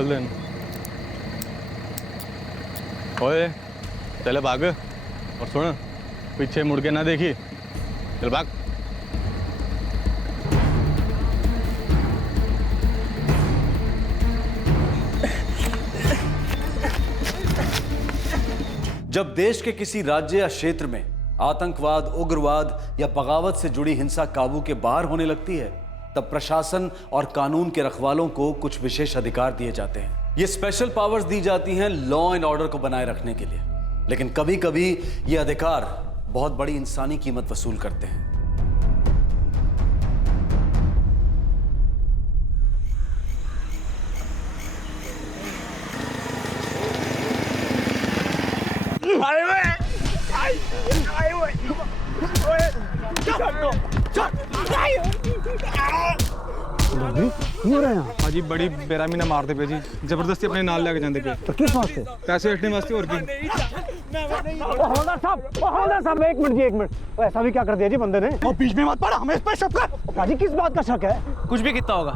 खोल दे। ओए चले भाग, और सुन पीछे मुड़ के ना देखी, चल भाग। जब देश के किसी राज्य या क्षेत्र में आतंकवाद, उग्रवाद या बगावत से जुड़ी हिंसा काबू के बाहर होने लगती है, तब प्रशासन और कानून के रखवालों को कुछ विशेष अधिकार दिए जाते हैं। ये स्पेशल पावर्स दी जाती हैं लॉ एंड ऑर्डर को बनाए रखने के लिए, लेकिन कभी कभी ये अधिकार बहुत बड़ी इंसानी कीमत वसूल करते हैं। हाजी बड़ी बेरामी ना मारते पे जी, जबरदस्ती अपने नाल लेके जाते पे। तो किस वास्ते? पैसे हटने वास्ते और की। हवलदार साहब एक मिनट जी, एक मिनट। तो ऐसा भी क्या कर दिया जी बंदे ने? वो बीच में मत पड़ा, हमें इस पर शक है। पाजी किस बात का शक है? कुछ भी कितना होगा,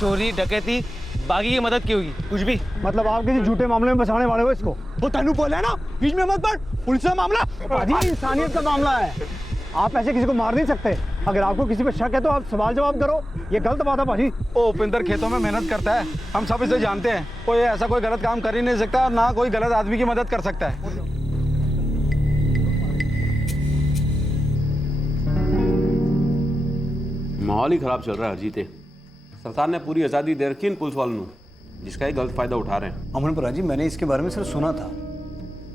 चोरी डकैती बागी की मदद की होगी, कुछ भी। मतलब आप किसी झूठे मामले में बचाने वाले हो इसको? वो तेनू बोले ना बीच में मत पड़, पुलिस का मामला। पाजी इंसानियत का मामला है, आप ऐसे किसी को मार नहीं सकते। अगर आपको किसी पे शक है तो आप सवाल जवाब करो, ये गलत बात है पाजी। उपिंदर खेतों में मेहनत करता है, हम सब इसे जानते हैं। कोई ऐसा कोई गलत काम कर ही नहीं सकता और ना कोई गलत आदमी की मदद कर सकता है। माहौल ही खराब चल रहा है अजीते। सरकार ने पूरी आज़ादी दे रखी इन पुलिस वालों को, जिसका ही गलत फायदा उठा रहे हैं। अमनपुरा जी, मैंने इसके बारे में सिर्फ सुना था,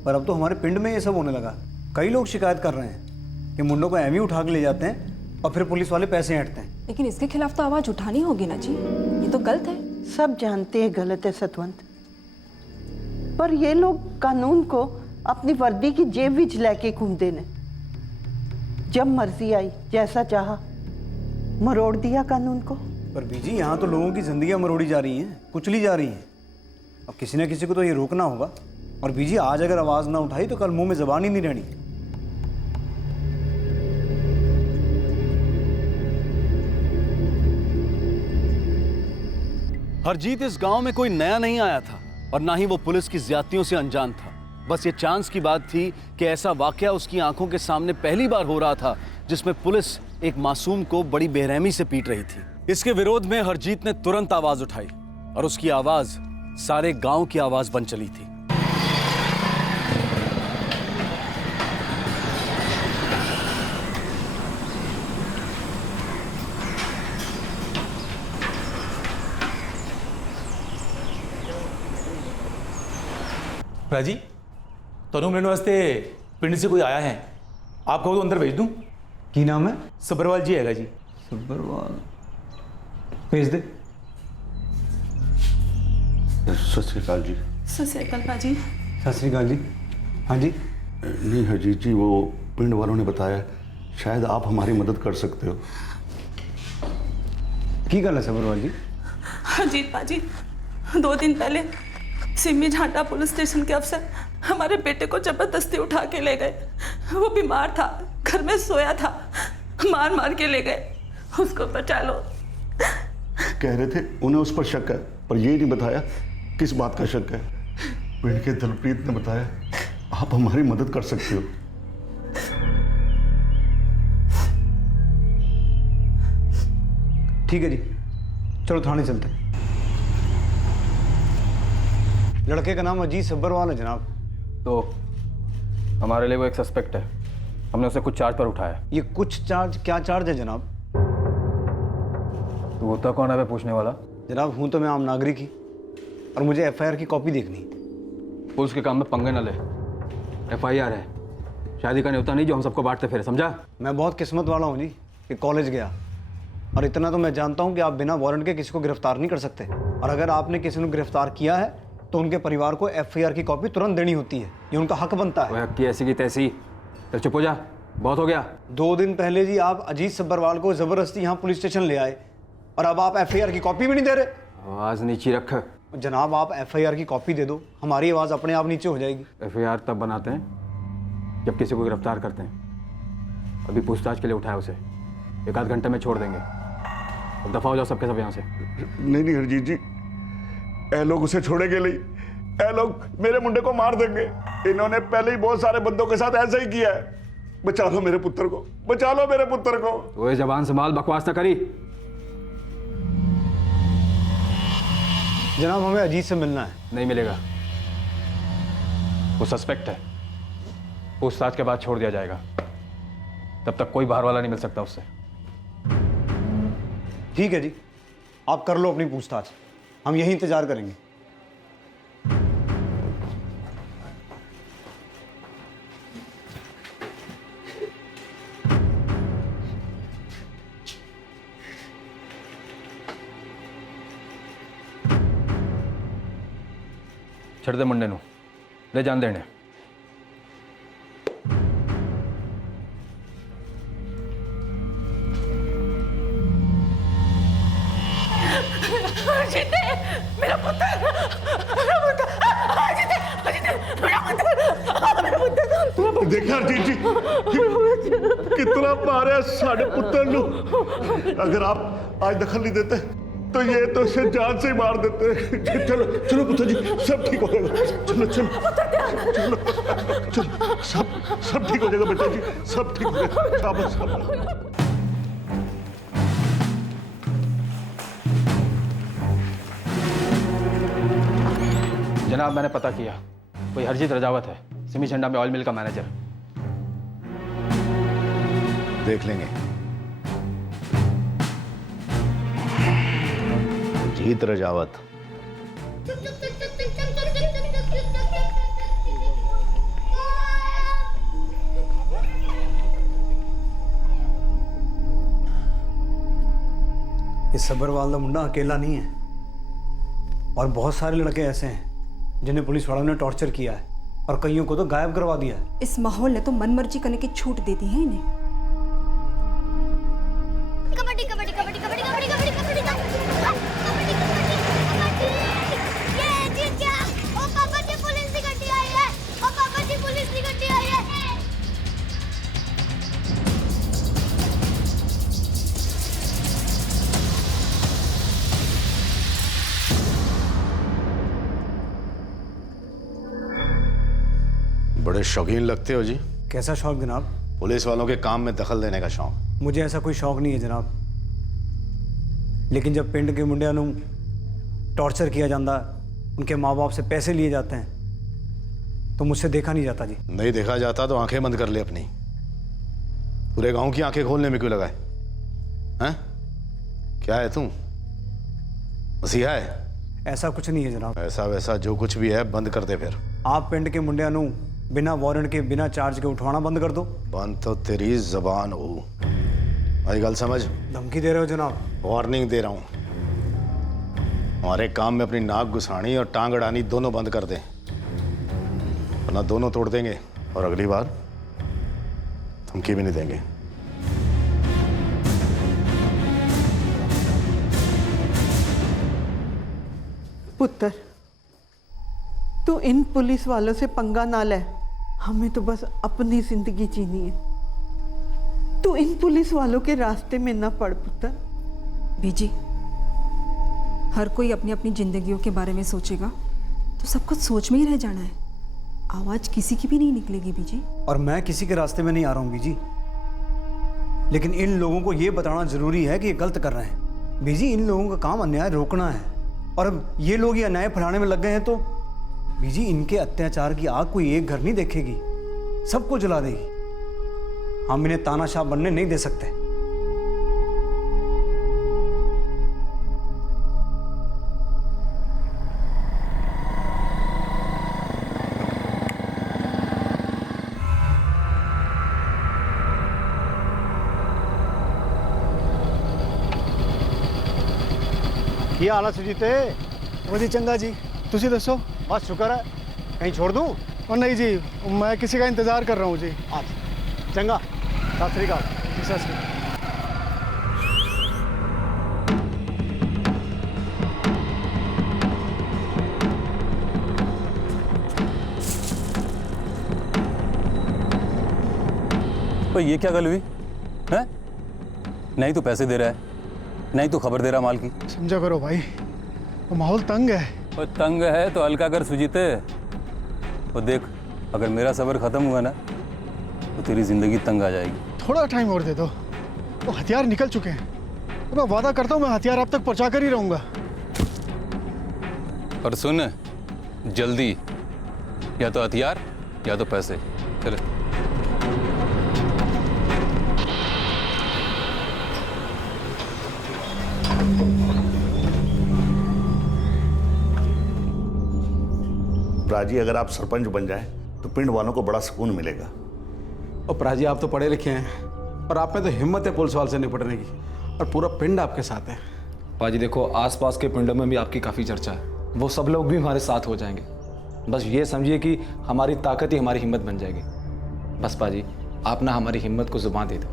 पर अब तो हमारे पिंड में ये सब होने लगा। कई लोग शिकायत कर रहे हैं कि मुंडों को एवी उठा के ले जाते हैं और फिर पुलिस वाले पैसे ऐंठते हैं। लेकिन इसके खिलाफ तो आवाज उठानी होगी ना जी, ये तो गलत है। सब जानते हैं गलत है सतवंत, पर ये लोग कानून को अपनी वर्दी की जेब विच लेके घूमते ने। जब मर्जी आई जैसा चाहा मरोड़ दिया कानून को। पर बीजी, यहाँ तो लोगों की जिंदगियां मरोड़ी जा रही हैं, कुचली जा रही हैं। अब किसी न किसी को तो ये रोकना होगा। और बीजी, आज अगर आवाज ना उठाई तो कल मुंह में जबान ही नहीं रहनी। हरजीत इस गांव में कोई नया नहीं आया था और ना ही वो पुलिस की ज्यादतियों से अनजान था। बस ये चांस की बात थी कि ऐसा वाकया उसकी आंखों के सामने पहली बार हो रहा था जिसमें पुलिस एक मासूम को बड़ी बेरहमी से पीट रही थी। इसके विरोध में हरजीत ने तुरंत आवाज उठाई और उसकी आवाज सारे गांव की आवाज बन चली थी। राजी, तनु मिलने वास्ते पिंड से कोई आया है, आप कहो तो अंदर भेज दूं। की नाम है? सब्बरवाल जी है जी। सब्बरवाल, भेज दे। सत श्री अकाल जी। सत श्री अकाल पाजी। सत श्री अकाल जी। हाँ जी। नहीं हरजीत जी, वो पिंड वालों ने बताया शायद आप हमारी मदद कर सकते हो। की गल है सब्बरवाल जी? अजीत पाजी, 2 दिन पहले सिमी झांटा पुलिस स्टेशन के अफसर हमारे बेटे को जबरदस्ती उठा के ले गए। वो बीमार था, घर में सोया था, मार मार के ले गए। उसको बचा लो। कह रहे थे उन्हें उस पर शक है, पर ये नहीं बताया किस बात का शक है। पिंड के दलप्रीत ने बताया आप हमारी मदद कर सकते हो। ठीक है जी, चलो थाने चलते हैं। लड़के का नाम अजीत सब्बरवाल है जनाब। तो हमारे लिए वो एक सस्पेक्ट है, हमने उसे कुछ चार्ज पर उठाया। ये कुछ चार्ज? क्या चार्ज है जनाब? तो होता कौन है पूछने वाला? जनाब हूं तो मैं आम नागरिक ही, और मुझे एफआईआर की कॉपी देखनी। पुलिस के काम में पंगे न ले, एफआईआर है, शादी का न्योता नहीं जो हम सबको बांटते फिर, समझा? मैं बहुत किस्मत वाला हूँ जी कि कॉलेज गया, और इतना तो मैं जानता हूँ कि आप बिना वारंट के किसी को गिरफ्तार नहीं कर सकते। और अगर आपने किसी को गिरफ्तार किया है तो उनके परिवार को एफआईआर की कॉपी तुरंत देनी होती है, ये उनका हक बनता है। हक की ऐसी की तैसी, तो चुप हो जा, बहुत हो गया। 2 दिन पहले जी आप अजीत सब्बरवाल को जबरदस्ती यहाँ पुलिस स्टेशन ले आए, और अब आप एफआईआर की कॉपी भी नहीं दे रहे। आवाज नीचे रख। जनाब आप एफआईआर की कॉपी दे दो, हमारी आवाज़ अपने आप नीचे हो जाएगी। एफआईआर तब बनाते हैं जब किसी को गिरफ्तार करते हैं। अभी पूछताछ के लिए उठाया उसे, 1 आध घंटे में छोड़ देंगे। अब दफा हो जाओ सबके सब यहाँ से। नहीं हरजीत जी, ए लोग उसे छोड़ेंगे नहीं, ए लोग मेरे मुंडे को मार देंगे। इन्होंने पहले ही बहुत सारे बंदों के साथ ऐसा ही किया है। बचा लो मेरे पुत्र को, बचा लो मेरे पुत्र को। तो ये जबान संभाल, बकवास ना करी। जनाब हमें अजीत से मिलना है। नहीं मिलेगा, वो सस्पेक्ट है, पूछताछ के बाद छोड़ दिया जाएगा। तब तक कोई बाहर वाला नहीं मिल सकता उससे। ठीक है जी, आप कर लो अपनी पूछताछ, हम यही इंतजार करेंगे। ਛੱਡ ਦੇ ਮੁੰਡੇ ਨੂੰ, ਲੈ ਜਾਂਦੇ ਨੇ। मेरा पुत्र, मेरा पुत्र, अजीत, मेरा पुत्र। देखा अजीत जी कितना मारे साढ़े पुत्र नु। अगर आप आज दखल नहीं देते तो ये तो इसे जान से ही मार देते। चलो चलो पुत्र जी, सब ठीक हो जाएगा। चलो चलो चलो चलो, सब ठीक हो जाएगा बेटा जी, सब ठीक हो जाएगा। शाबाश शाबाश। जनाब मैंने पता किया, कोई हरजीत रजावत है, सिमी झंडा में ऑयल मिल का मैनेजर। देख लेंगे। जीत रजावत, इस सब्बरवाल का मुंडा अकेला नहीं है, और बहुत सारे लड़के ऐसे हैं जिन्हें पुलिस वालों ने टॉर्चर किया है और कईयों को तो गायब करवा दिया है। इस माहौल ने तो मनमर्जी करने की छूट दे दी है इन्हें। कबड्डी कबड्डी कबड्डी कबड्डी कबड्डी कबड्डी कबड्डी कबड्डी कबड्डी, ये जीत गया। ओ पापा जी, पुलिस की गड्डी आई है। ओ पापा जी, पुलिस की गड्डी आई है। बड़े शौकीन लगते हो जी। कैसा शौक जनाब? पुलिस वालों के काम में दखल देने का शौक। मुझे ऐसा कोई शौक नहीं है जनाब, लेकिन जब पिंड के मुंडिया नू टॉर्चर किया जाता है, उनके माँ बाप से पैसे लिए जाते हैं, तो मुझसे देखा नहीं जाता जी। नहीं देखा जाता तो आंखें बंद कर ले अपनी। पूरे गांव की आंखें खोलने में क्यों लगाए हैं? क्या है तू, मसीहा है? ऐसा कुछ नहीं है जनाब। ऐसा वैसा जो कुछ भी है बंद कर दे। फिर आप पिंड के मुंडिया नू बिना वारंट के, बिना चार्ज के उठवाना बंद कर दो। बंद तो तेरी जबान हो। मेरी गल समझ। धमकी दे रहे हो जनाब? वार्निंग दे रहा हूं। हमारे काम में अपनी नाक घुसानी और टांग अड़ानी दोनों बंद कर दे, वरना दोनों तोड़ देंगे और अगली बार धमकी भी नहीं देंगे। पुत्र, तू इन पुलिस वालों से पंगा ना ले। हमें तो बस अपनी जिंदगी जीनी है। तू इन पुलिस वालों के रास्ते में ना पड़ पुत्र। बीजी, हर कोई अपनी अपनी जिंदगियों के बारे में सोचेगा तो सब कुछ सोच में ही रह जाना है। आवाज किसी की भी नहीं निकलेगी बीजी। और मैं किसी के रास्ते में नहीं आ रहा हूँ बीजी, लेकिन इन लोगों को ये बताना जरूरी है कि ये गलत कर रहे हैं। बीजी, इन लोगों का काम अन्याय रोकना है, और अब ये लोग ये अन्याय फैलाने में लग गए हैं तो बीजी इनके अत्याचार की आग कोई एक घर नहीं देखेगी, सबको जला देगी। हम इन्हें तानाशाह बनने नहीं दे सकते। ਕੀ ਹਾਲ ਆ ਸੁਜੀਤੇ? जी चंगा जी, तुसी दसो। बस शुक्र है। कहीं छोड़ दूं? और नहीं जी, मैं किसी का इंतजार कर रहा हूँ जी। अच्छा चंगा, सत श्री अकाल। जी सत श्री अकाल। तो ये क्या गल हुई है? नहीं तो पैसे दे रहा है, नहीं तो खबर दे रहा माल की। समझा करो भाई, वो माहौल तंग है। और तंग है तो हल्का कर सुजीते। और देख, अगर मेरा सब्र खत्म हुआ ना तो तेरी जिंदगी तंग आ जाएगी। थोड़ा टाइम और दे दो, वो हथियार निकल चुके हैं। तो मैं वादा करता हूँ मैं हथियार आप तक पहुँचा कर ही रहूँगा। और सुन, जल्दी, या तो हथियार या तो पैसे। चले। प्राजी, अगर आप सरपंच बन जाएं तो पिंड वालों को बड़ा सुकून मिलेगा। और प्राजी, आप तो पढ़े लिखे हैं और आप में तो हिम्मत है पुलिस वाले से निपटने की, और पूरा पिंड आपके साथ है। पाजी देखो, आसपास के पिंडों में भी आपकी काफ़ी चर्चा है, वो सब लोग भी हमारे साथ हो जाएंगे। बस ये समझिए कि हमारी ताकत ही हमारी हिम्मत बन जाएगी। बस पाजी, आप ना हमारी हिम्मत को जुबान दे दो।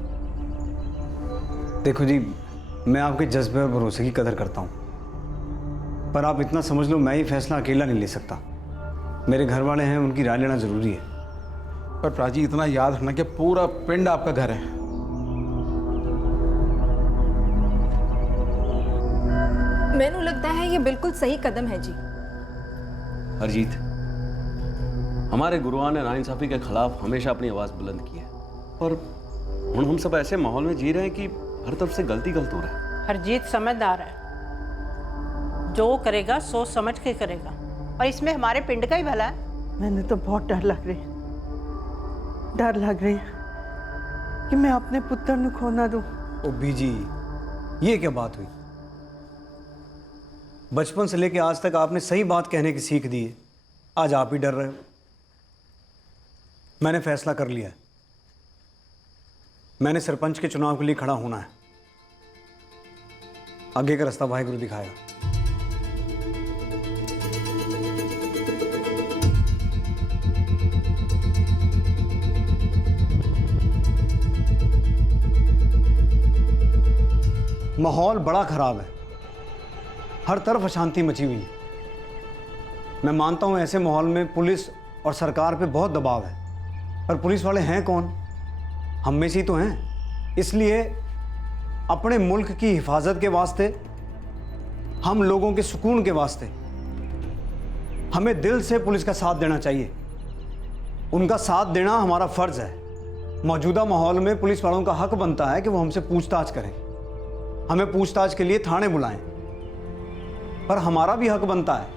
देखो जी, मैं आपके जज्बे और भरोसे की कदर करता हूँ, पर आप इतना समझ लो मैं ही फैसला अकेला नहीं ले सकता। मेरे घर वाले हैं, उनकी राय लेना ज़रूरी है। पर प्राजी, इतना याद रखना कि पूरा पिंड आपका घर है। मैनू लगता है ये बिल्कुल सही कदम है जी। हरजीत, हमारे गुरुआ ने नाइंसाफी के खिलाफ हमेशा अपनी आवाज़ बुलंद की है, और हम सब ऐसे माहौल में जी रहे हैं कि हर तरफ से गलत हो रहा है। हरजीत समझदार है, जो करेगा सोच समझ के करेगा, और इसमें हमारे पिंड का ही भला है। मैंने तो बहुत डर लग रही कि मैं अपने पुत्र को खो ना दूं। ओ बीजी, ये क्या बात हुई? बचपन से लेके आज तक आपने सही बात कहने की सीख दी है, आज आप ही डर रहे हो। मैंने फैसला कर लिया है, मैंने सरपंच के चुनाव के लिए खड़ा होना है। आगे का रास्ता वाहिगुरु दिखाएगा। माहौल बड़ा खराब है, हर तरफ अशांति मची हुई है। मैं मानता हूं ऐसे माहौल में पुलिस और सरकार पे बहुत दबाव है, पर पुलिस वाले हैं कौन? हम में से ही तो हैं। इसलिए अपने मुल्क की हिफाजत के वास्ते, हम लोगों के सुकून के वास्ते हमें दिल से पुलिस का साथ देना चाहिए। उनका साथ देना हमारा फर्ज है। मौजूदा माहौल में पुलिस वालों का हक बनता है कि वो हमसे पूछताछ करें, हमें पूछताछ के लिए थाने बुलाएं। पर हमारा भी हक बनता है,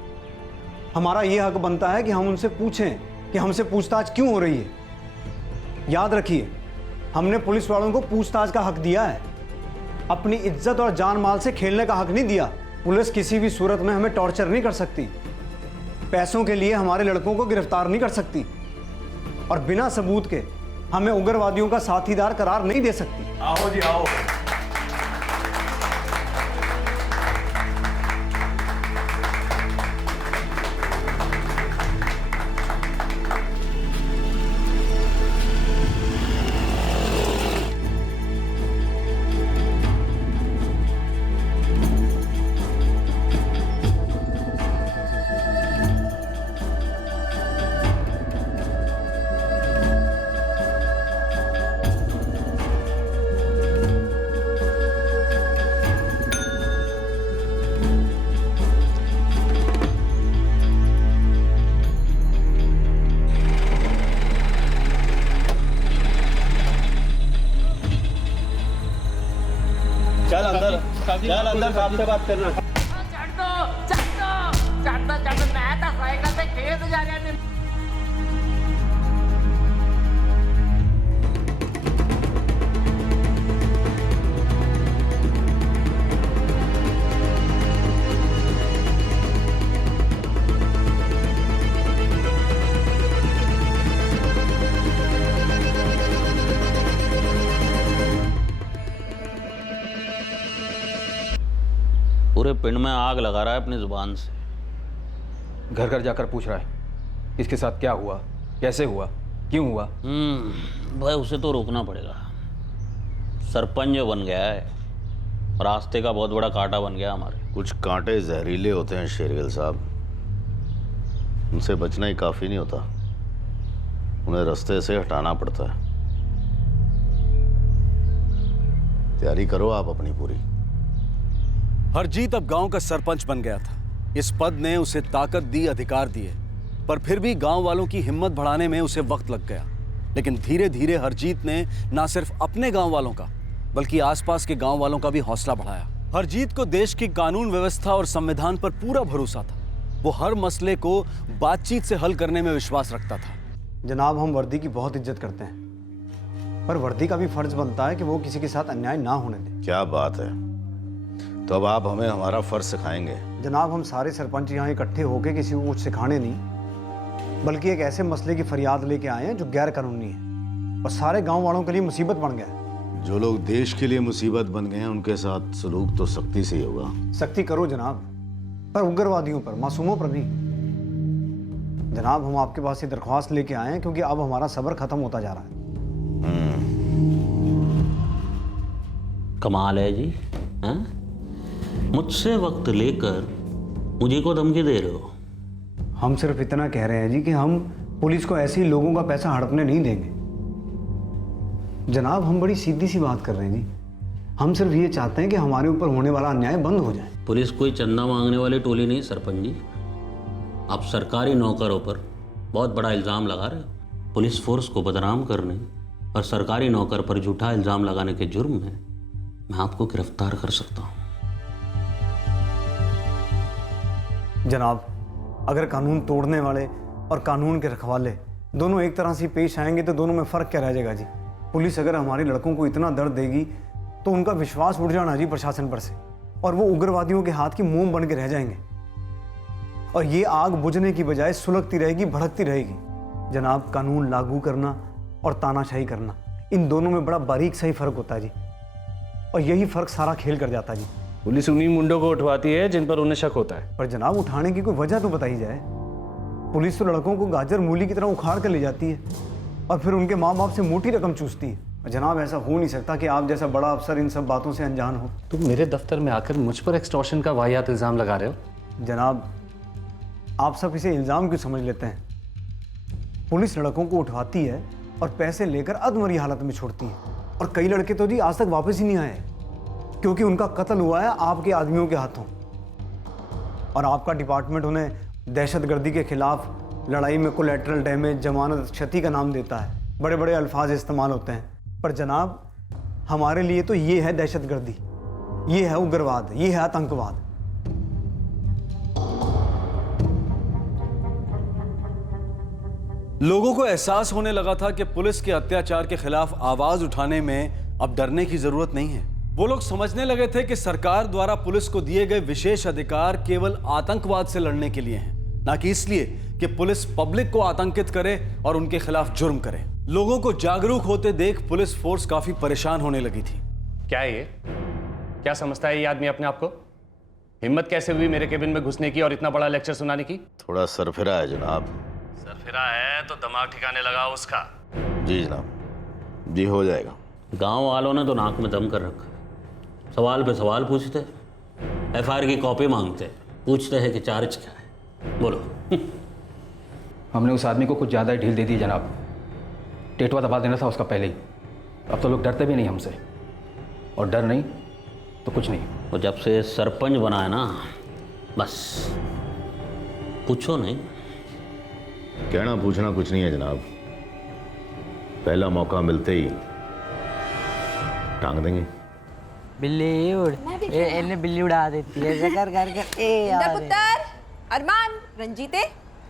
हमारा ये हक बनता है कि हम उनसे पूछें कि हमसे पूछताछ क्यों हो रही है। याद रखिए, हमने पुलिस वालों को पूछताछ का हक दिया है, अपनी इज्जत और जान माल से खेलने का हक नहीं दिया। पुलिस किसी भी सूरत में हमें टॉर्चर नहीं कर सकती, पैसों के लिए हमारे लड़कों को गिरफ्तार नहीं कर सकती, और बिना सबूत के हमें उग्रवादियों का साथीदार करार नहीं दे सकती। आओ जी आओ। चल अंदर साहब से बात करना। पूरे पिंड में आग लगा रहा है अपनी जुबान से। घर घर जाकर पूछ रहा है इसके साथ क्या हुआ, कैसे हुआ, क्यों हुआ। भाई उसे तो रोकना पड़ेगा। सरपंच बन गया है, रास्ते का बहुत बड़ा कांटा बन गया हमारे। कुछ कांटे जहरीले होते हैं शेरगिल साहब, उनसे बचना ही काफ़ी नहीं होता, उन्हें रास्ते से हटाना पड़ता है। तैयारी करो आप अपनी पूरी। हरजीत अब गांव का सरपंच बन गया था इस पद ने उसे ताकत दी, अधिकार दिए, पर फिर भी गांव वालों की हिम्मत बढ़ाने में उसे वक्त लग गया। लेकिन धीरे धीरे हरजीत ने ना सिर्फ अपने गांव वालों का बल्कि आसपास के गांव वालों का भी हौसला बढ़ाया। हरजीत को देश की कानून व्यवस्था और संविधान पर पूरा भरोसा था। वो हर मसले को बातचीत से हल करने में विश्वास रखता था। जनाब, हम वर्दी की बहुत इज्जत करते हैं, पर वर्दी का भी फर्ज बनता है कि वो किसी के साथ अन्याय ना होने दे। क्या बात है, तो अब आप हमें हमारा फर्ज सिखाएंगे। जनाब, हम सारे सरपंच यहाँ इकट्ठे होकर किसी को कुछ सिखाने नहीं, बल्कि एक ऐसे मसले की फरियाद लेके आए हैं जो गैर कानूनी है और सारे गांव वालों के लिए मुसीबत बन गया है। जो लोग देश के लिए मुसीबत बन गए हैं उनके साथ सलूक तो सख्ती से ही होगा। सख्ती करो जनाब, पर उग्रवादियों पर, मासूमों पर नहीं। जनाब, हम आपके पास ये दरख्वास्त लेके आए हैं क्योंकि अब हमारा सब्र खत्म होता जा रहा है। कमाल है जी, हैं? मुझसे वक्त लेकर मुझे को धमकी दे रहे हो। हम सिर्फ इतना कह रहे हैं जी कि हम पुलिस को ऐसे ही लोगों का पैसा हड़पने नहीं देंगे। जनाब, हम बड़ी सीधी सी बात कर रहे हैं जी। हम सिर्फ ये चाहते हैं कि हमारे ऊपर होने वाला अन्याय बंद हो जाए। पुलिस कोई चंदा मांगने वाली टोली नहीं सरपंच जी। आप सरकारी नौकरों पर बहुत बड़ा इल्ज़ाम लगा रहे हो। पुलिस फोर्स को बदनाम करने और सरकारी नौकर पर झूठा इल्ज़ाम लगाने के जुर्म में मैं आपको गिरफ्तार कर सकता हूँ। जनाब, अगर कानून तोड़ने वाले और कानून के रखवाले दोनों एक तरह से पेश आएंगे तो दोनों में फ़र्क क्या रह जाएगा जी। पुलिस अगर हमारे लड़कों को इतना दर्द देगी तो उनका विश्वास उठ जाना जी प्रशासन पर से, और वो उग्रवादियों के हाथ की मोम बन के रह जाएंगे और ये आग बुझने की बजाय सुलगती रहेगी, भड़कती रहेगी। जनाब, कानून लागू करना और तानाशाही करना, इन दोनों में बड़ा बारीक सही फ़र्क होता है जी, और यही फ़र्क सारा खेल कर जाता है जी। पुलिस उन्हीं मुंडों को उठवाती है जिन पर उन्हें शक होता है। पर जनाब, उठाने की कोई वजह तो बताई जाए। पुलिस तो लड़कों को गाजर मूली की तरह उखाड़ कर ले जाती है और फिर उनके माँ बाप से मोटी रकम चूसती है। जनाब, ऐसा हो नहीं सकता कि आप जैसा बड़ा अफसर इन सब बातों से अनजान हो। तुम मेरे दफ्तर में आकर मुझ पर एक्सटॉर्शन का वाहियात इल्ज़ाम लगा रहे हो। जनाब, आप सब इसे इल्ज़ाम क्यों समझ लेते हैं? पुलिस लड़कों को उठवाती है और पैसे लेकर अधमरी हालत में छोड़ती है, और कई लड़के तो जी आज तक वापस ही नहीं आए क्योंकि उनका कत्ल हुआ है आपके आदमियों के हाथों। और आपका डिपार्टमेंट उन्हें दहशतगर्दी के खिलाफ लड़ाई में कोलैटरल डैमेज, जमानत, क्षति का नाम देता है। बड़े बड़े अल्फाज इस्तेमाल होते हैं, पर जनाब हमारे लिए तो ये है दहशतगर्दी, ये है उग्रवाद, ये है आतंकवाद। लोगों को एहसास होने लगा था कि पुलिस के अत्याचार के खिलाफ आवाज उठाने में अब डरने की जरूरत नहीं है। वो लोग समझने लगे थे कि सरकार द्वारा पुलिस को दिए गए विशेष अधिकार केवल आतंकवाद से लड़ने के लिए हैं, ना कि इसलिए कि पुलिस पब्लिक को आतंकित करे और उनके खिलाफ जुर्म करे। लोगों को जागरूक होते देख पुलिस फोर्स काफी परेशान होने लगी थी। क्या है ये? क्या समझता है ये आदमी अपने आप को? हिम्मत कैसे हुई मेरे केबिन में घुसने की और इतना बड़ा लेक्चर सुनाने की? थोड़ा सरफिरा है जनाब। सरफिरा है तो दिमाग ठिकाने लगा उसका। जी जनाब, जी हो जाएगा। गांव वालों ने तो नाक में दम कर रखा है। सवाल पे सवाल पूछते, एफआईआर की कॉपी मांगते, पूछते हैं कि चार्ज क्या है। बोलो। हमने उस आदमी को कुछ ज़्यादा ही ढील दे दी जनाब। टेटवा दबा देना था उसका पहले ही। अब तो लोग डरते भी नहीं हमसे, और डर नहीं तो कुछ नहीं। तो जब से सरपंच बना है ना, बस पूछो नहीं। कहना पूछना कुछ नहीं है जनाब, पहला मौका मिलते ही टांग देंगे। बिल्ली उड़, इन्हें बिल्ली उड़ा देती है। ऐसा कर कर कर ए यार। पुत्र, अरमान, रंजीते,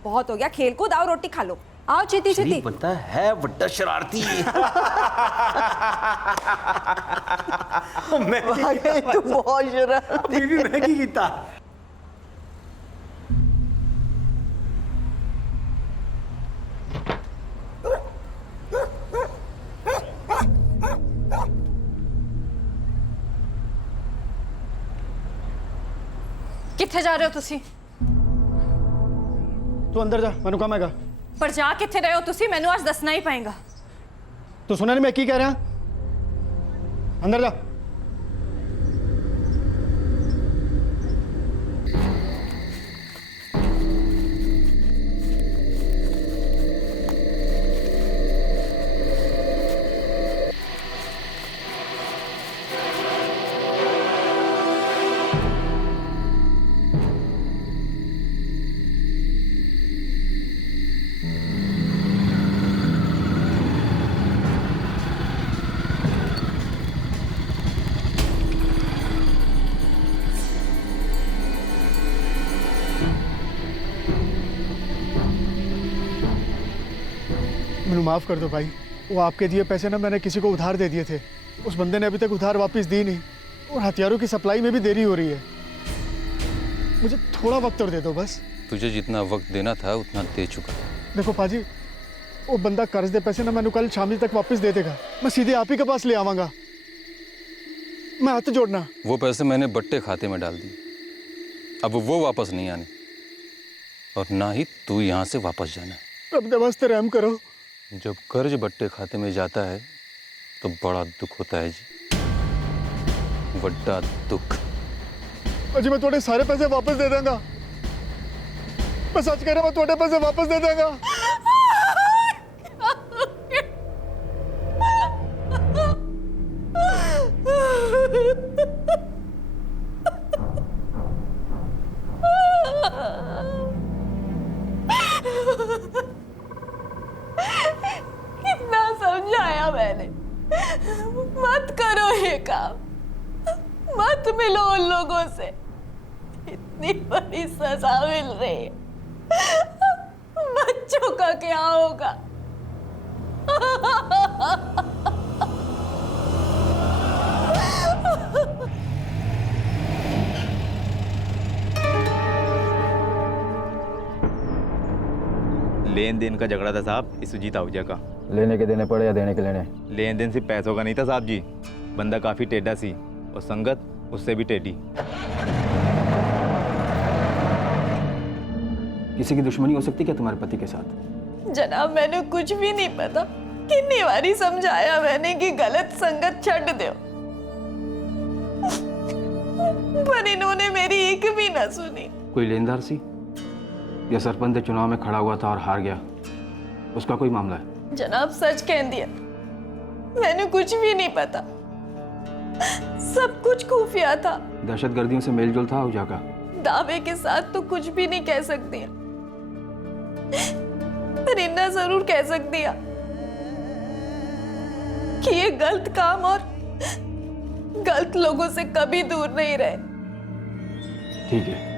बहुत हो गया खेल कूद, आओ रोटी खा लो। आओ चेती चेती। पता है बड्डा शरारती है। तू बहुत शरारती। मैगी की था। किथे जा रहे हो तुसी? तू अंदर जा, मैंने काम हैगा। पर जा किथे रहे हो तुसी? मैनू आज दसना ही पएगा। तू सुना नहीं मैं की कह रहा? अंदर जा। माफ़ कर दो भाई। वो आपके दिए पैसे ना मैंने किसी को उधार दे दिए थे। उस बंदे ने अभी तक उधार वापस दी नहीं और हथियारों की सप्लाई में भी देरी हो रही है। मुझे थोड़ा वक्त और दे दो बस। तुझे जितना वक्त देना था उतना दे चुका। देखो पाजी, वो बंदा कर्ज दे पैसे ना मैंने कल शाम तक वापस दे देगा। मैं सीधे आप ही के पास ले आवांगा। मैं हाथ जोड़ना। वो पैसे मैंने बट्टे खाते में डाल दिए, अब वो वापस नहीं आने और ना ही तू यहाँ से वापस जाना। अपने वास्ते रहम करो। जब कर्ज बट्टे खाते में जाता है तो बड़ा दुख होता है जी, बड़ा दुख। अजी मैं थोड़े सारे पैसे वापस दे दूंगा। मैं सच कह रहा, मैं थोड़े पैसे वापस दे दूंगा। कितना समझाया मैंने, मत करो ये काम, मत मिलो उन लोगों से। इतनी बड़ी सजा मिल रही है, बच्चों का क्या होगा? लेन देन का झगड़ा था साहब इस सुजीत आहूजा का। लेने के देने पड़े या देने के लेने? लेन देन सिर्फ पैसों का नहीं था साहब जी, बंदा काफ़ी टेढ़ा सी और संगत उससे भी टेढ़ी। किसी की दुश्मनी हो सकती क्या तुम्हारे पति के साथ? जनाब मैंने कुछ भी नहीं पता। कितनी बारी समझाया मैंने कि गलत संगत छੱਡ दो, पर इन्होंने मेरी एक भी ना सुनी। कोई लेनदार सी या सरपंच चुनाव में खड़ा हुआ था और हार गया, उसका कोई मामला है? जनाब सच कह दिया, मैंने कुछ भी नहीं पता, सब कुछ खुफिया था। दहशतगर्दियों से मेलजोल था आहूजा का? दावे के साथ तो कुछ भी नहीं कह सकती, पर इतना जरूर कह सकती है कि ये गलत काम और गलत लोगों से कभी दूर नहीं रहे। ठीक है।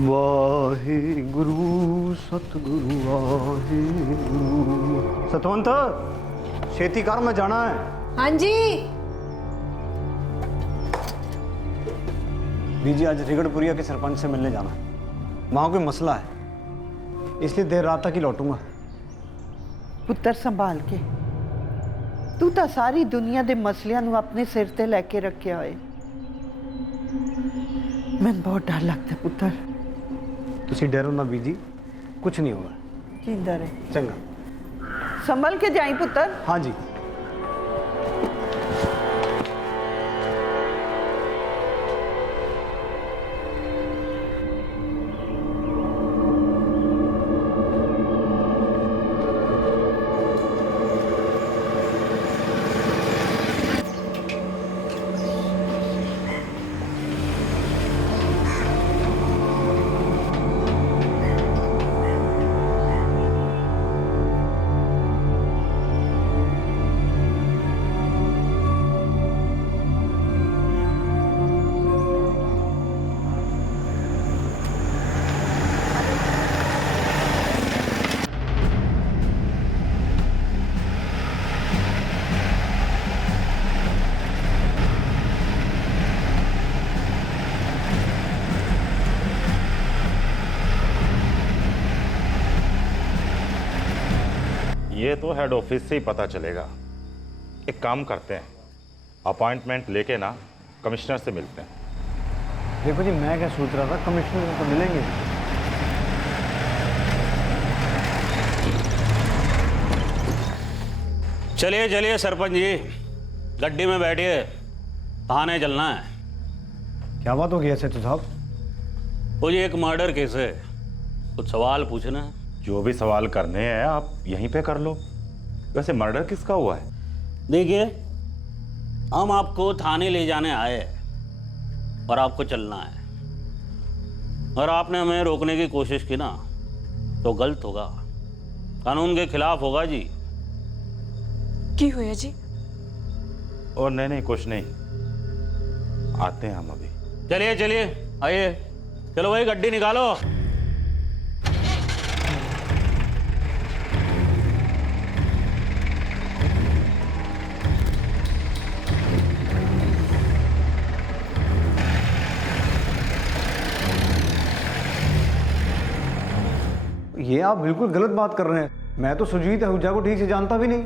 वाहे गुरु सतगुरु वाहे गुरु। सतवंत, छेती कार में जाना है। हाँ जी। बीजी आज रिगड़पुरिया के सरपंच से मिलने जाना है, वहां कोई मसला है, इसलिए देर रात तक ही लौटूंगा। पुत्र संभाल के, तू तो सारी दुनिया के मसलियां नू अपने सिर ते लैके रखिया होए। मैनू बहुत डर लगता पुत्र। तुसी डरो ना बीजी, कुछ नहीं होगा। जिंदा रहे। चंगा। संभल के जाई पुत्र। हाँ जी। ये तो हेड ऑफिस से ही पता चलेगा। एक काम करते हैं, अपॉइंटमेंट लेके ना कमिश्नर से मिलते हैं। देखो जी, मैं क्या सोच रहा था, कमिश्नर से तो मिलेंगे। चलिए चलिए सरपंच जी, गड्डी में बैठिए, थाने चलना है। क्या बात हो गई एसएचओ साहब? वो जी एक मर्डर केस है, कुछ सवाल पूछना है? जो भी सवाल करने हैं आप यहीं पे कर लो। वैसे मर्डर किसका हुआ है? देखिए, हम आपको थाने ले जाने आए हैं और आपको चलना है, और आपने हमें रोकने की कोशिश की ना तो गलत होगा, कानून के खिलाफ होगा जी। की हुआ जी? और नहीं कुछ नहीं, आते हैं हम अभी। चलिए चलिए, आइए, चलो भाई गड्डी निकालो। ये आप बिल्कुल गलत बात कर रहे हैं। मैं तो सुजीत आहूजा को ठीक से जानता भी नहीं।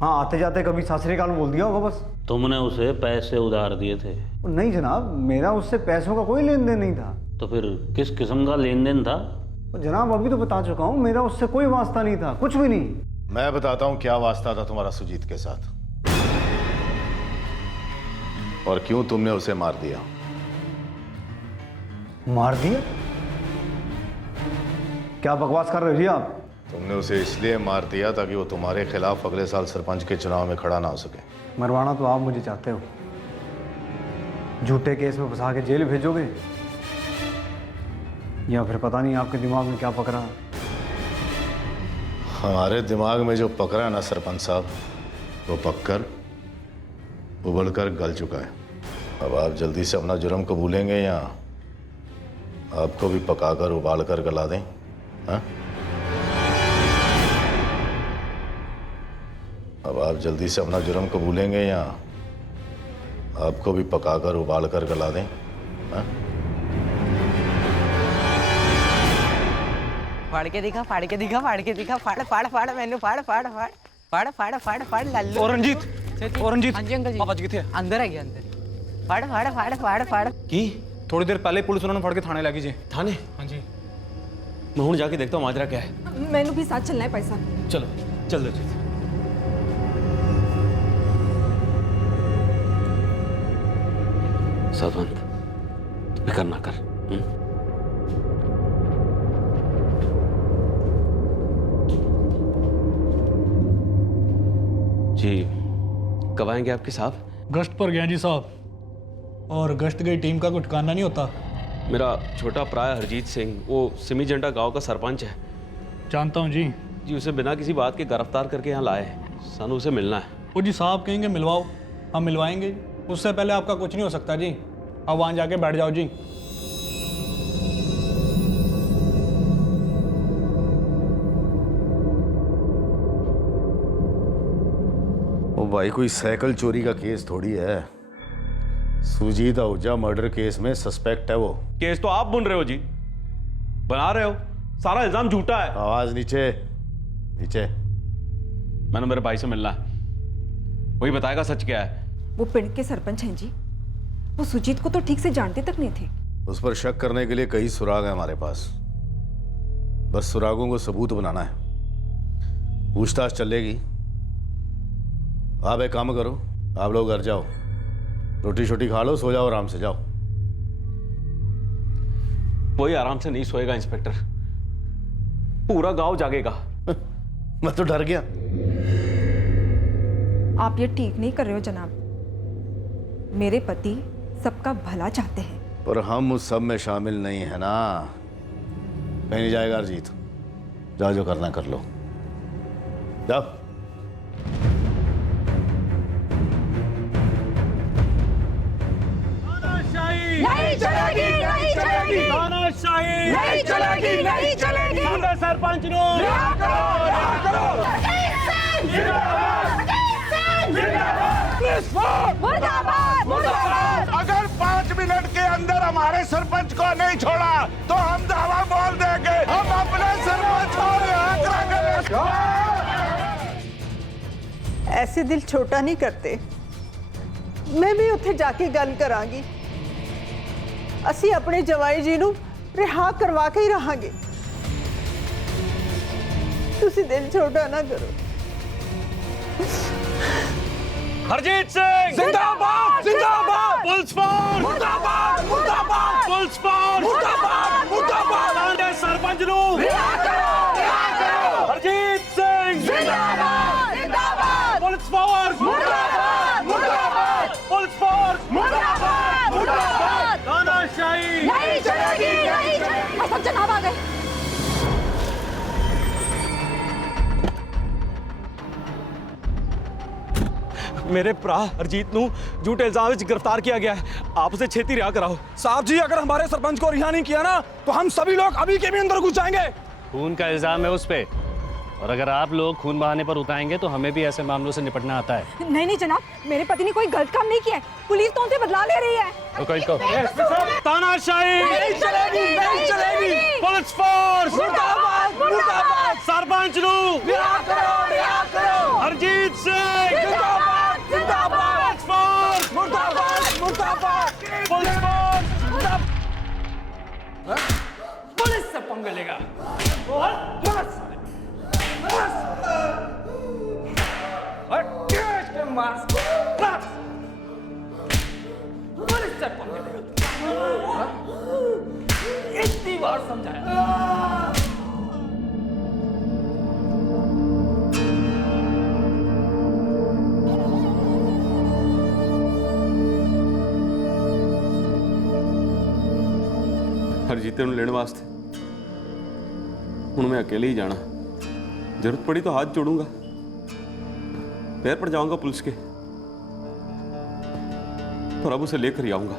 हाँ, आते जाते कभी सासरे काल बोल दिया होगा बस। तुमने उसे पैसे उधार दिए थे? नहीं जनाब, मेरा उससे पैसों का कोई लेन देन नहीं था। तो फिर किस किस्म का लेन देन था? जनाब अभी तो बता चुका हूँ, मेरा उससे कोई वास्ता नहीं था, कुछ भी नहीं। मैं बताता हूँ क्या वास्ता था तुम्हारा सुजीत के साथ, और क्यों तुमने उसे मार दिया। मार दिया? क्या बकवास कर रहे हो जी आप? तुमने उसे इसलिए मार दिया ताकि वो तुम्हारे खिलाफ अगले साल सरपंच के चुनाव में खड़ा ना हो सके। मरवाना तो आप मुझे चाहते हो, झूठे केस में फंसा के जेल भेजोगे, या फिर पता नहीं आपके दिमाग में क्या पक रहा। हमारे दिमाग में जो पक रहा है ना सरपंच साहब, वो पककर उबलकर गल चुका है। अब आप जल्दी से अपना जुर्म कबूलेंगे या आपको भी पकाकर उबालकर गला दें? हाँ? अब आप जल्दी से अपना जुर्म कबूलेंगे या आपको भी पकाकर उबालकर गला दें? हाँ? फाड़ के दिखा, फाड़ के दिखा, फाड़ के दिखा, फाड़ फाड़ फाड़ मैंने फाड़ फाड़ फाड़ फाड़ फाड़ फाड़ फाड़ लल्लू। और रंजीत, हाँ जी अंकल जी। पापा जी किथे? अंदर आ गया अंदर। फाड़ फाड़ फाड़ फाड़ फाड़ की थोड़ी देर पहले पुलिस उन्होंने फड़ के थाने लगी जी। थाने? हाँ जी। मैं हूं जाके देखता हूँ माजरा क्या है। मैनू भी साथ चलना है पैसा। चलो चल दो। सतवंत, फिक्र ना कर। जी कब आएंगे आपके साहब? गश्त पर गया जी साहब, और गश्त गई टीम का कोई ठिकाना नहीं होता। मेरा छोटा प्राय हरजीत सिंह, वो सिमी जंडा गांव का सरपंच है। जानता हूँ जी। जी उसे बिना किसी बात के गिरफ्तार करके यहाँ लाए हैं। सानू उसे मिलना है। वो जी साहब कहेंगे मिलवाओ, हम मिलवाएंगे। उससे पहले आपका कुछ नहीं हो सकता जी। अब वहाँ जाके बैठ जाओ जी। ओ भाई, कोई साइकिल चोरी का केस थोड़ी है। सुजीत आहूजा मर्डर केस में सस्पेक्ट है वो। केस तो आप बुन रहे हो जी, बना रहे हो। सारा इल्जाम झूठा है। आवाज नीचे नीचे। मैंने मेरे भाई से मिलना है, वही बताएगा सच क्या है। वो पिंड के सरपंच हैं जी, वो सुजीत को तो ठीक से जानते तक नहीं थे। उस पर शक करने के लिए कई सुराग हैं हमारे पास, बस सुरागों को सबूत बनाना है। पूछताछ चलेगी। आप एक काम करो, आप लोग घर जाओ, रोटी छोटी खा लो, सो जाओ, आराम से जाओ। कोई आराम से नहीं सोएगा इंस्पेक्टर, पूरा गांव जागेगा। मैं तो डर गया। आप ये ठीक नहीं कर रहे हो जनाब। मेरे पति सबका भला चाहते हैं। पर हम उस सब में शामिल नहीं है ना। कहीं नहीं जाएगा अरजीत, जाओ जो करना कर लो, जाओ। नहीं चलेगी, नहीं चलेगी, तानाशाही नहीं चलेगी, नहीं चलेगी। सरपंच नो रिहा करो, रिहा करो। अगर 5 मिनट के अंदर हमारे सरपंच को नहीं छोड़ा तो हम दावा बोल देंगे, हम अपने सरपंच को रिहा करेंगे। ऐसे दिल छोटा नहीं करते। मैं भी उत्थे जाके गल करांगी। ਅਸੀਂ ਆਪਣੇ ਜਵਾਈ ਜੀ ਨੂੰ ਰਿਹਾ ਕਰਵਾ ਕੇ ਹੀ ਰਹਾਂਗੇ। ਤੁਸੀਂ ਦਿਲ ਛੋਟਾ ਨਾ ਕਰੋ। हरजीत सिंह जिंदाबाद जिंदाबाद पुलिस फोर्स मुर्दाबाद मुर्दाबाद पुलिस फोर्स मुर्दाबाद मुर्दाबाद सरपंच नु हरजीत सिंह जिंदाबाद जिंदाबाद पुलिस फोर्स मुर्दाबाद मुर्दाबाद पुलिस फोर्स मुर्दाबाद मुर्दाबाद तानाशाही नहीं चलेगी नहीं चलेगी। सब जनाब आ गए। मेरे भरा हरजीत नू झूठे इल्जाम में गिरफ्तार किया गया है। आप उसे छेती रिहा कराओ। साहब जी, अगर हमारे सरपंच को रिहा नहीं किया ना तो हम सभी लोग अभी के भी अंदर घुस जाएंगे। खून का इल्जाम है उस पे, और अगर आप लोग खून बहाने पर उतारेंगे तो हमें भी ऐसे मामलों से निपटना आता है। नहीं नहीं जनाब, मेरे पति ने कोई गलत काम नहीं किया है। पुलिस तो उनसे बदला ले रही है। तानाशाही नहीं चलेगी नहीं चलेगी। पुलिस फोर्स मुर्दाबाद मुर्दाबाद सरपंच नू रिहा करो हरजीत सिंह जिंदाबाद जिंदाबाद पुलिस फोर्स मुर्दाबाद मुर्दाबाद पुलिस फोर्स पुलिस से पंगे लेगा। पुलिस से पंगे लेगा। इतनी बार समझाया। हरजीत नू लेने वास्ते हूँ मैं अकेले ही जाना। जरूरत पड़ी तो हाथ जोड़ूंगा, पैर पड़ जाऊंगा पुलिस के, पर अब उसे लेकर ही आऊंगा।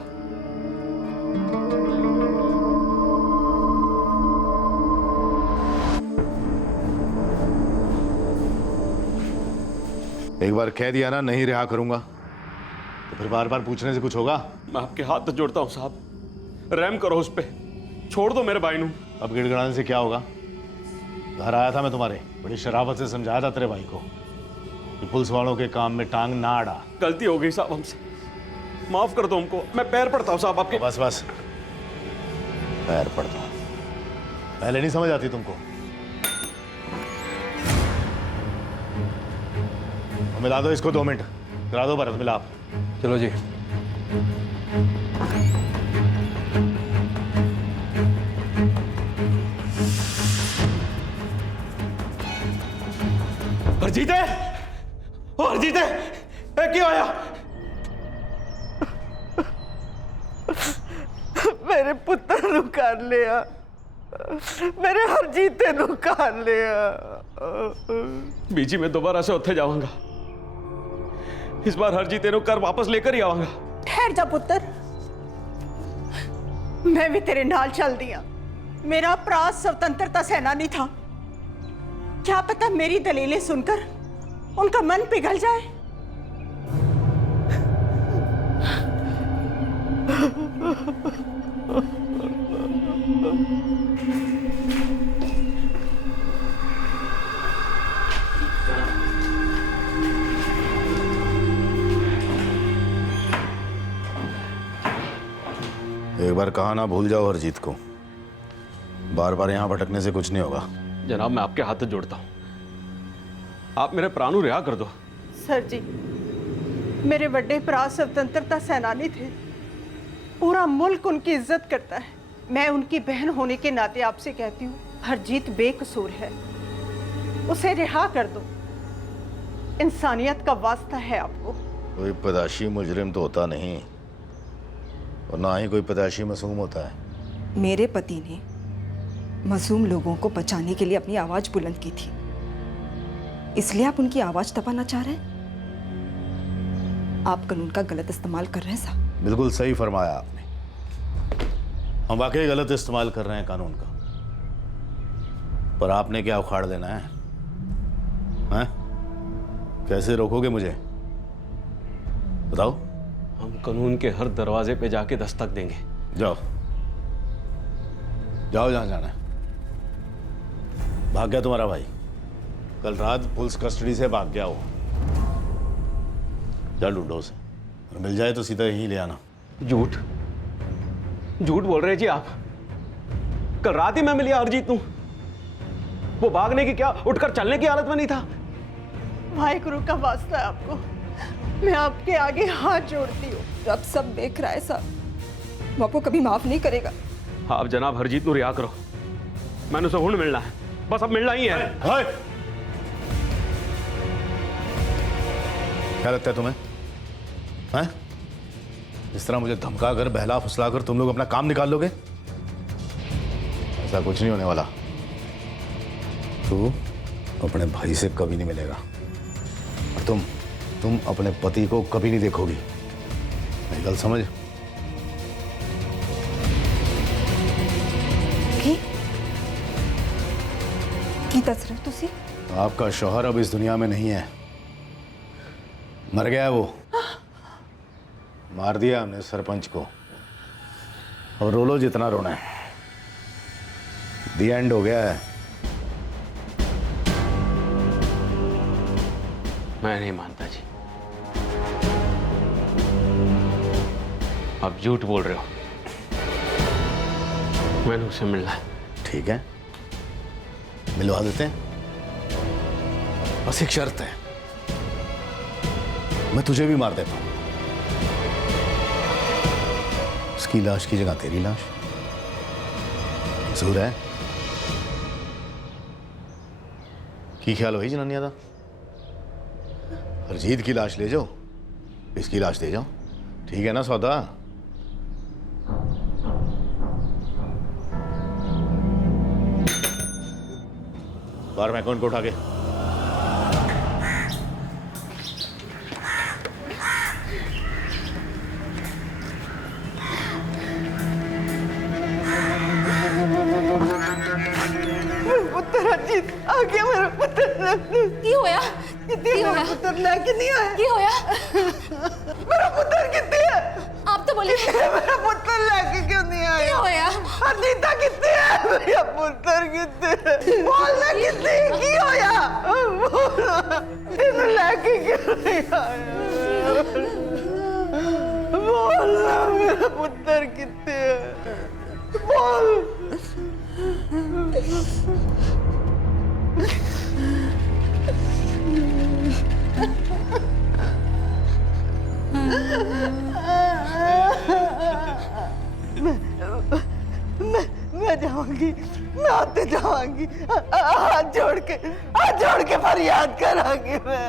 एक बार कह दिया ना नहीं रिहा करूंगा तो फिर बार बार पूछने से कुछ होगा? मैं आपके हाथ जोड़ता हूं साहब, रहम करो उस पे, छोड़ दो मेरे भाई नू। अब गिड़गिड़ाने से क्या होगा? घर आया था मैं तुम्हारे, बड़ी शराफत से समझाया था तेरे भाई को कि पुलिस वालों के काम में टांग ना अड़ा। गलती हो गई साहब हमसे, माफ कर दो हमको। मैं पैर पड़ता हूँ साहब आपके। बस बस पैर पड़ता हूँ, पहले नहीं समझ आती तुमको। मिला दो इसको, 2 मिनट करा दो भरत मिलाप। चलो जी। हरजीत है, ओ हरजीत है, क्यों आया? मेरे पुत्र नु कर लिया, मेरे हरजीते नु कर लिया। बीजी मैं दोबारा से उत्थे जाऊंगा, इस बार हरजीते नु कर वापस लेकर ही आऊंगा। ठहर जा पुत्र, मैं भी तेरे नाल चल दिया। मेरा भरा स्वतंत्रता सेनानी था, क्या पता मेरी दलीलें सुनकर उनका मन पिघल जाए। एक बार कहा ना भूल जाओ हरजीत को, बार बार यहाँ भटकने से कुछ नहीं होगा। जनाब मैं आपके हाथ जोड़ता हूं, आप मेरे प्राणों रिहा कर दो। सर जी, मेरे बड़े भरा स्वतंत्रता सेनानी थे, पूरा मुल्क उनकी इज्जत करता है। मैं उनकी बहन होने के नाते आपसे कहती हूँ, हरजीत बेकसूर है, उसे रिहा कर दो। इंसानियत का वास्ता है आपको। कोई पैदाशी मुजरिम तो होता नहीं, और ना ही कोई पैदाशी मासूम होता है। मेरे पति ने मासूम लोगों को बचाने के लिए अपनी आवाज बुलंद की थी, इसलिए आप उनकी आवाज दबाना चाह रहे हैं? आप कानून का गलत इस्तेमाल कर रहे हैं साहब। बिल्कुल सही फरमाया आपने, हम वाकई गलत इस्तेमाल कर रहे हैं कानून का, पर आपने क्या उखाड़ देना है? हैं? कैसे रोकोगे मुझे बताओ? हम कानून के हर दरवाजे पे जाके दस्तक देंगे। जाओ जाओ जहां जाना है। भाग गया तुम्हारा भाई, कल रात पुलिस कस्टडी से भाग गया वो। जा ढूंढो उसे, और मिल जाए तो सीधा यहीं ले आना। झूठ झूठ बोल रहे जी आप। कल रात ही मैं मिलिया हरजीत नू, वो भागने की क्या उठकर चलने की हालत में नहीं था। वाहिगुरु का वास्ता है आपको, मैं आपके आगे हाथ जोड़ती हूँ। रब सब देख रहा है साहब, वो आपको कभी माफ नहीं करेगा। आप जनाब हरजीत को रिहा करो, मैंने उसे हुण मिलना है, बस अब मिलना ही है। क्या लगता है तुम्हें? हैं? इस तरह मुझे धमका कर, बहला फुसला कर तुम लोग अपना काम निकाल लोगे? ऐसा कुछ नहीं होने वाला। तू अपने भाई से कभी नहीं मिलेगा और तुम अपने पति को कभी नहीं देखोगी। मेरी गल समझ। की दस रहे तुसी? आपका शौहर अब इस दुनिया में नहीं है, मर गया है वो। मार दिया हमने सरपंच को। और रो लो जितना रोना है, दी एंड हो गया है। मैं नहीं मानता जी, आप झूठ बोल रहे हो। मैंने उससे मिलना है। ठीक है, मिलवा देते हैं, बस एक शर्त है, मैं तुझे भी मार देता हूं। उसकी लाश की जगह तेरी लाश। मंजूर है? की ख्याल वही जनानिया था? हरजीत की लाश ले जाओ, इसकी लाश दे जाओ, ठीक है ना सौदा? बाहर मैं अकाउंट को उठा के। पुत्र अजीत आ गया, मेरा पुत्र। की होया? मेरा पुत्र लेके नहीं आया। की होया? मेरा पुत्र कितने है? आप तो बोलिए। मेरा पुत्र लेके क्यों नहीं आया? की होया? अनीता कितने है? मेरा पुत्र कितने है? बोलना कितने की होया? बोलना लेके क्यों नहीं आया? बोलना मेरा पुत्र कितने है? बोल। मैं जाऊंगी, मैं आते जाऊंगी, हाथ जोड़ के फरियाद करांगी। मैं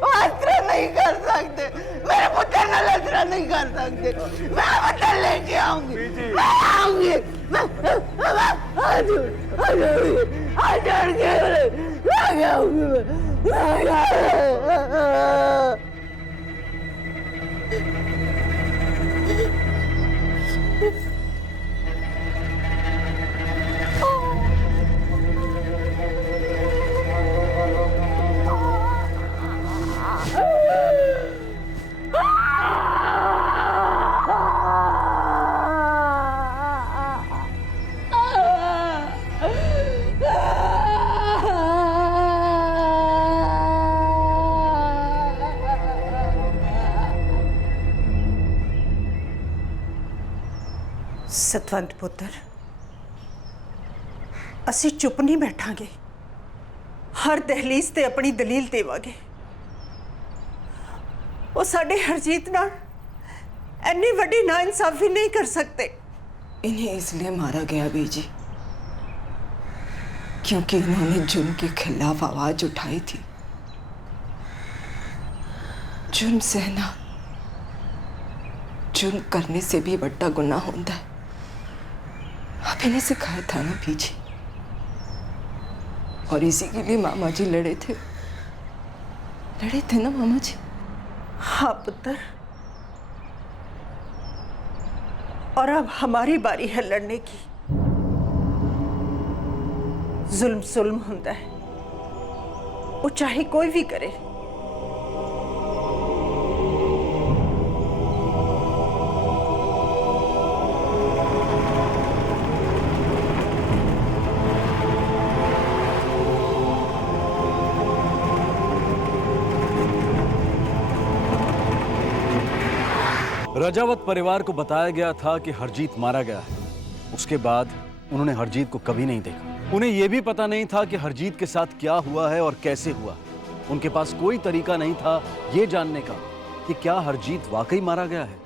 असरा नहीं कर सकते, मेरे पुत्र ने असरा नहीं कर सकते। मैं पुत्र लेके आऊंगी, मैं आऊंगी। हाथ जोड़ के लेके आऊंगी मैं। सतवंत पुत्र, ਅਸੀਂ चुप नहीं बैठांगे, हर दहलीज ते अपनी दलील देवांगे। वो साडे हरजीत नाल इन्नी वड्डी नाइंसाफी नहीं कर सकते। इन्हें इसलिए मारा गया बीजी क्योंकि इन्होंने जुर्म के खिलाफ आवाज उठाई थी। जुर्म सहना जुर्म करने से भी बड़ा गुनाह होता है। आप इन्हें सिखाया था ना बीजी, और इसी के लिए मामा जी लड़े थे ना मामा जी? हाँ पुत्र, और अब हमारी बारी है लड़ने की। जुल्म जुल्म होता है, वो चाहे कोई भी करे। रजावत परिवार को बताया गया था कि हरजीत मारा गया है। उसके बाद उन्होंने हरजीत को कभी नहीं देखा। उन्हें यह भी पता नहीं था कि हरजीत के साथ क्या हुआ है और कैसे हुआ। उनके पास कोई तरीका नहीं था ये जानने का कि क्या हरजीत वाकई मारा गया है।